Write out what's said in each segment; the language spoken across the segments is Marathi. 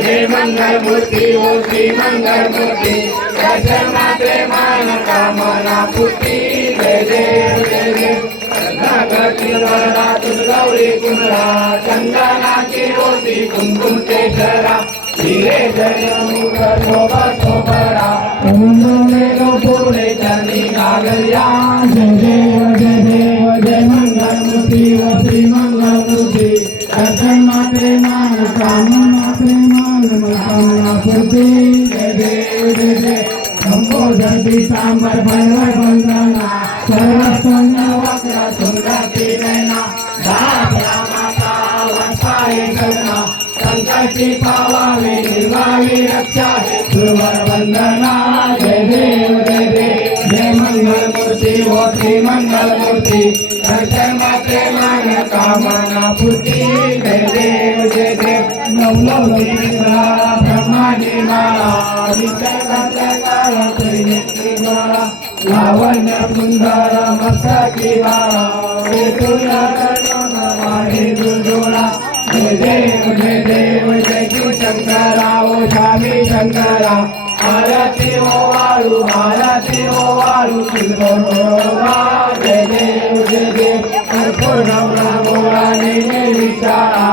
जय मंगल मूर्ति ओ श्री मंगल मूर्ति दर्शनाचे मान कामना पूर्ती जय देव जय देव गणपती वरदा गौरी कुंडला चंदनाची ओटी कुंकुम केशरा हिरे जय मुख शोभा शोभरा कुंडले पुरे चरणी गागल्या जय देव जय देव जय मंगल मूर्ति ओ श्री मंगल मूर्ति दर्शन मात्रे मान कामना प्रेमान कामना पूर्ति जय देव जय देव संबोधन पीतांबर भैरव वंदना सर्वस्तोन्य वक्र सुंदर नैना दास माता वंशाये सदना संकटी पावावे निर्वावी रक्षा हे गुरुवर वंदना जय देव जय देव जय मंगल मूर्ति ओ श्री मंगल मूर्ति दर्शन मात्रे मान कामना पूर्ति जय देव जय देव नवलोकी ब्रह्मांडी माला लावण्य सुंदर मस्तकी बाळा वेतुला वाढे दुजोळा जय देव जय शिव शंकरा ओ स्वामी शंकरा आरती ओ वाळू तुझोळा जय देव कर्पूर गोळाने विचारा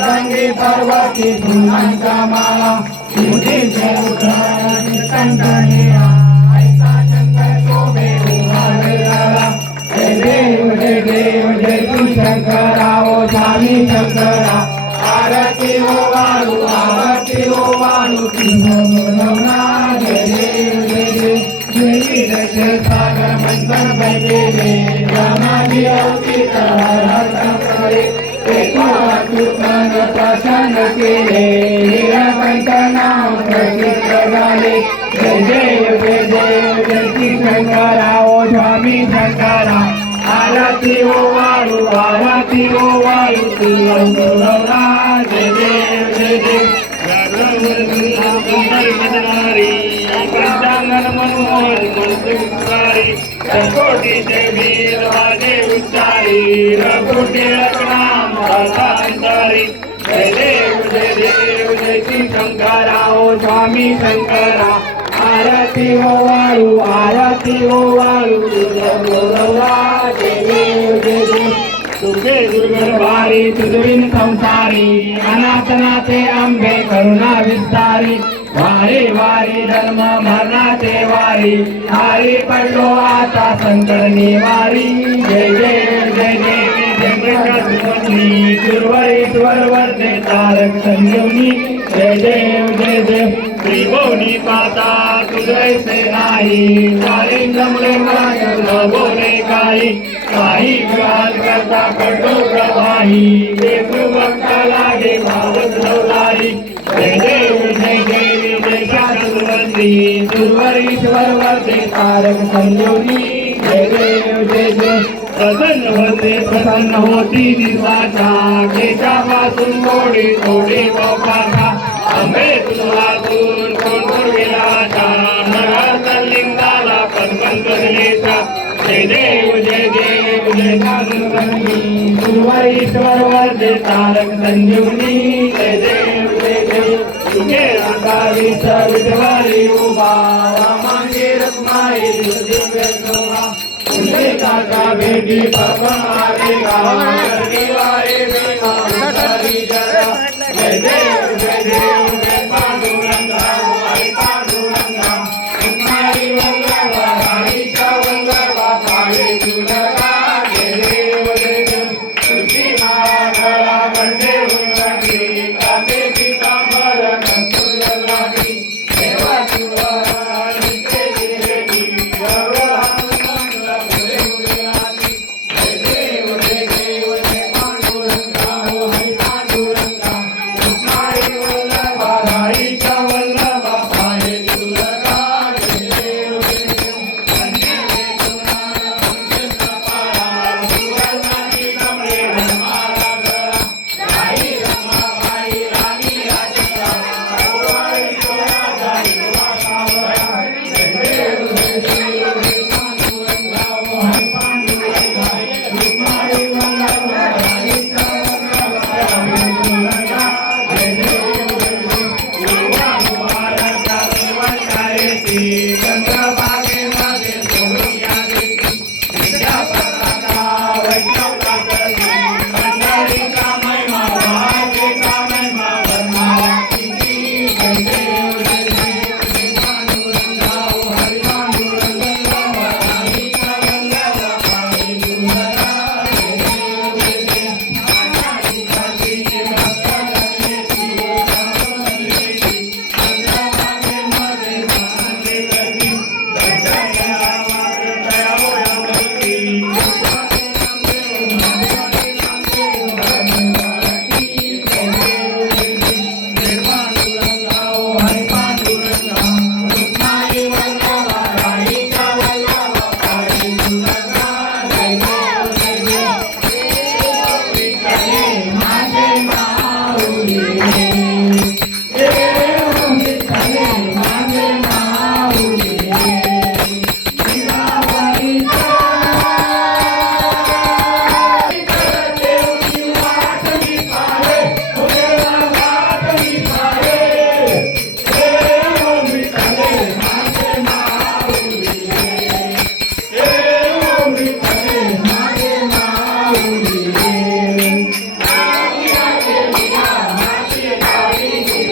गंगे पर्वती फुलांचा माळा मुलींचे उठाने कंठनिया ऐका शंकर शोभे उभारलेला जय देव जय शिव शंकरा ओ स्वामी शंकरा आरती ओ वाळू तुझोळा जय देव जय सागर मंथन बैठे रामाजी प्रसन्न केले नीलकंठ नाम प्रसिद्ध झाले जय देव जय श्री शंकरा ओ स्वामी शंकरा आरती ओ वाळू तुझोळा जय देव पंचांगन मनोहर मनसुखारी कोटी देवी वाजे उच्चारी रघुटी रघुनाम अंतारी जय देव जय श्री शंकरा ओ स्वामी शंकरा आरती ओ वाळू तुझोळा जय देव तुझे दुर्गण वारी तुझविन संसारी अनाथनाथे आंबे करुणा विस्तारी वारी धर्म मरणाचे वारी हारी पडलो आता संकट निवारी जय सुरवरीश्वर वर्धे तारक संजीवनी जय देव त्रिभुवनी पाता तुझैसे नाही चारी जमले बोले काही विवाद करता पडलो प्रवाही देव भक्त लागे भावत लवलाही जय देव सुरवरीश्वर वर्धे तारक संजीवनी जय देव प्रसन्न होती निर्वाचा केशापासून थोडी गोपाचा आंबे तुझातून कोण गेला लिंगाला पद्मन करलेचा जय देव जय सुरवरीश्वर वर्धे तारक संजीवनी जय देव तुझे अंगावी विठवारी उभा रामांगी रखमाई दिव्य शोभा तुझे काका भेटी पवनारे गावारे जय देव जय पांडुरंगा आई पांडुरंगा तुम्हारी वल्लभा हरीचा वल्लभा पाळे तुलगा जय देव तुझी माळा गंडे उलटी कासे पितांबर कस्तुर लाटी देवा तुला नित्य जिरेटी जय पांडुरंगा हो हरी पांडुरंगा तुम्हारी वल्लभा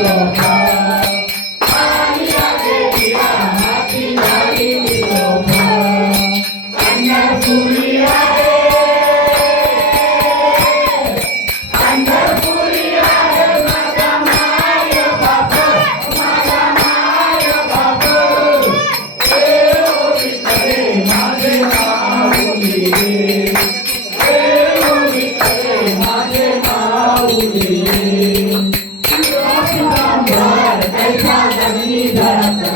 निरोपा आणि आगे तिला हाती गाडी निरोपा पंढरपुरी आहे पंढरपुरी आहे माझा माय बाप देव विठ्ठले माझे माऊली देव विठ्ठले माझे माऊली कैसा जगनी धडक